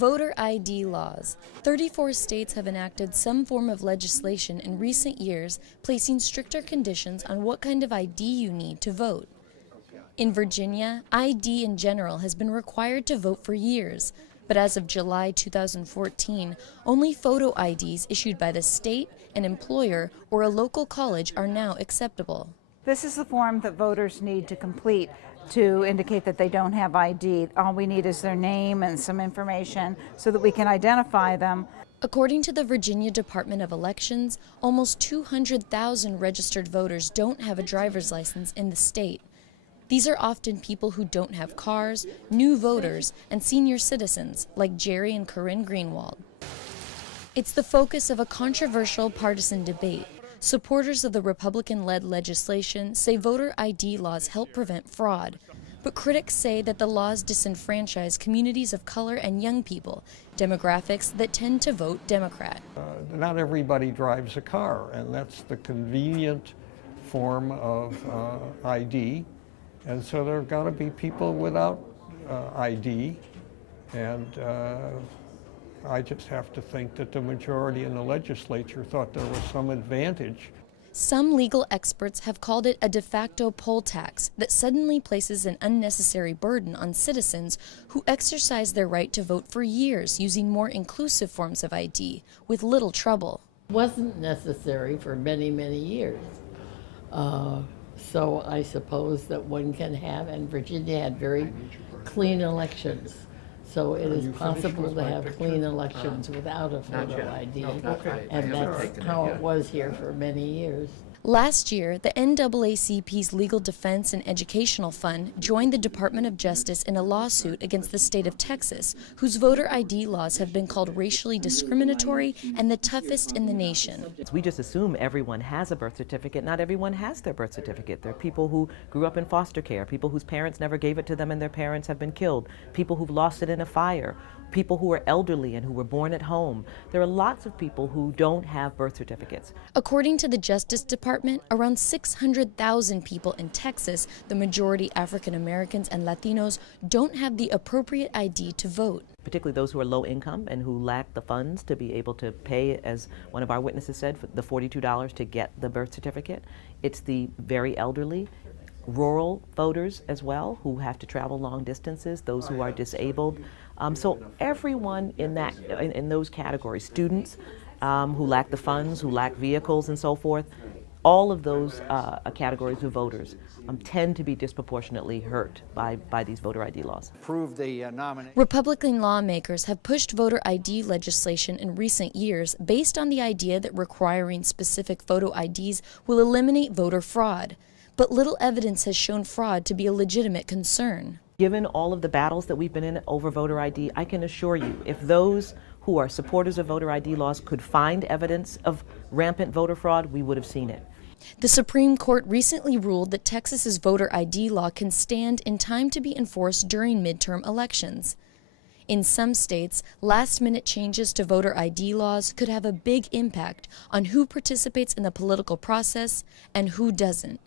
Voter ID laws. 34 states have enacted some form of legislation in recent years placing stricter conditions on what kind of ID you need to vote. In Virginia, ID in general has been required to vote for years, but as of July 2014, only photo IDs issued by the state, an employer, or a local college are now acceptable. This is the form that voters need to complete to indicate that they don't have ID. All we need is their name and some information so that we can identify them. According to the Virginia Department of Elections, almost 200,000 registered voters don't have a driver's license in the state. These are often people who don't have cars, new voters, and senior citizens like Jerry and Corinne Greenwald. It's the focus of a controversial partisan debate. Supporters of the Republican-led legislation say voter ID laws help prevent fraud, but critics say that the laws disenfranchise communities of color and young people, demographics that tend to vote Democrat. Not everybody drives a car, and that's the convenient form of ID, and so there have got to be people without ID, and I just have to think that the majority in the legislature thought there was some advantage. Some legal experts have called it a de facto poll tax that suddenly places an unnecessary burden on citizens who exercise their right to vote for years using more inclusive forms of ID with little trouble. It wasn't necessary for many, many years. So I suppose that one can have, and Virginia had very clean elections. So it is possible to have clean elections without a photo ID, and that's how it was here for many years. Last year, the NAACP's Legal Defense and Educational Fund joined the Department of Justice in a lawsuit against the state of Texas, whose voter ID laws have been called racially discriminatory and the toughest in the nation. We just assume everyone has a birth certificate. Not everyone has their birth certificate. There are people who grew up in foster care, people whose parents never gave it to them and their parents have been killed, people who've lost it in a fire, people who are elderly and who were born at home. There are lots of people who don't have birth certificates. According to the Justice Department, around 600,000 people in Texas, the majority African Americans and Latinos, don't have the appropriate ID to vote. Particularly those who are low income and who lack the funds to be able to pay, as one of our witnesses said, for the $42 to get the birth certificate. It's the very elderly, rural voters as well, who have to travel long distances, those who are disabled. So everyone in those categories, students who lack the funds, who lack vehicles and so forth, all of those categories of voters tend to be disproportionately hurt by these voter ID laws. Republican lawmakers have pushed voter ID legislation in recent years based on the idea that requiring specific photo IDs will eliminate voter fraud. But little evidence has shown fraud to be a legitimate concern. Given all of the battles that we've been in over voter ID, I can assure you, if those who are supporters of voter ID laws could find evidence of rampant voter fraud, we would have seen it. The Supreme Court recently ruled that Texas's voter ID law can stand in time to be enforced during midterm elections. In some states, last-minute changes to voter ID laws could have a big impact on who participates in the political process and who doesn't.